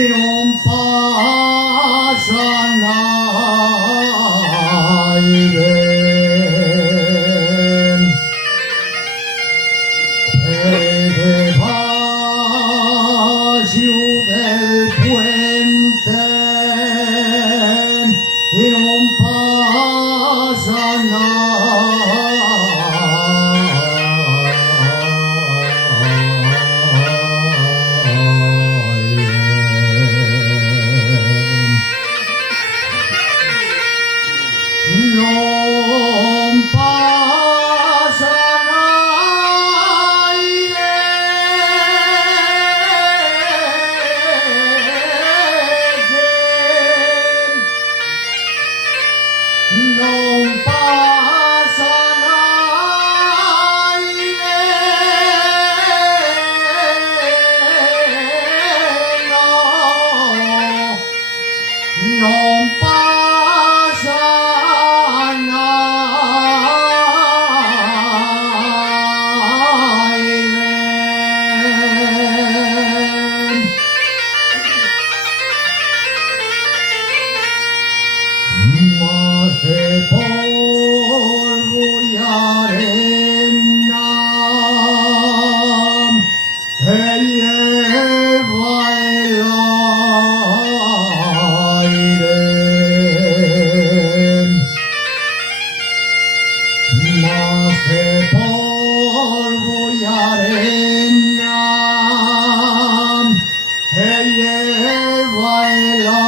y non pasa nadie. Te vas del puente y non pasa non pasa non pasa non pasa más de polvo y arena que lleva el aire, más de polvo y arena que lleva el aire.